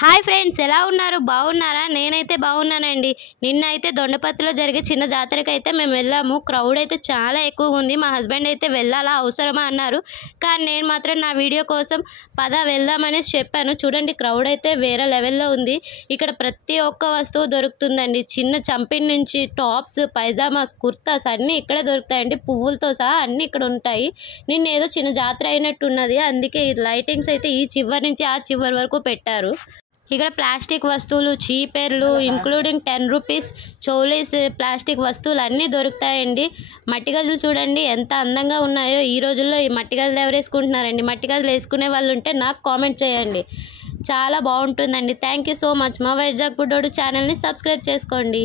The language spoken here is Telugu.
హాయ్ ఫ్రెండ్స్, ఎలా ఉన్నారు? బాగున్నారా? నేనైతే బాగున్నానండి. నిన్న అయితే దొండపత్తిలో జరిగే చిన్న జాతరకి అయితే మేము వెళ్ళాము. క్రౌడ్ అయితే చాలా ఎక్కువగా ఉంది. మా హస్బెండ్ అయితే వెళ్ళాలా, అవసరమా అన్నారు. కానీ నేను మాత్రం నా వీడియో కోసం పద వెళ్దామనేసి చెప్పాను. చూడండి, క్రౌడ్ అయితే వేరే లెవెల్లో ఉంది. ఇక్కడ ప్రతి ఒక్క వస్తువు దొరుకుతుందండి. చిన్న చంపిన్ నుంచి టాప్స్, పైజామాస్, కుర్తాస్ అన్నీ ఇక్కడే దొరుకుతాయండి. పువ్వులతో సహా అన్నీ ఇక్కడ ఉంటాయి. నిన్న ఏదో చిన్న జాతర అయినట్టున్నది, అందుకే ఈ లైటింగ్స్ అయితే ఈ చివరి నుంచి ఆ చివరి వరకు పెట్టారు. ఇక్కడ ప్లాస్టిక్ వస్తువులు, చీపెర్లు ఇంక్లూడింగ్ 10 రూపీస్ చోలీస్ ప్లాస్టిక్ వస్తువులు అన్నీ దొరుకుతాయండి. మట్టి గదులు చూడండి ఎంత అందంగా ఉన్నాయో. ఈ రోజుల్లో ఈ మట్టి గదులు ఎవరు వేసుకుంటున్నారండి? మట్టి గదులు వేసుకునే వాళ్ళు ఉంటే నాకు కామెంట్ చేయండి. చాలా బాగుంటుందండి. Thank you so much. మా వైజాగ్ బుడ్డోడు ఛానల్ని సబ్స్క్రైబ్ చేసుకోండి.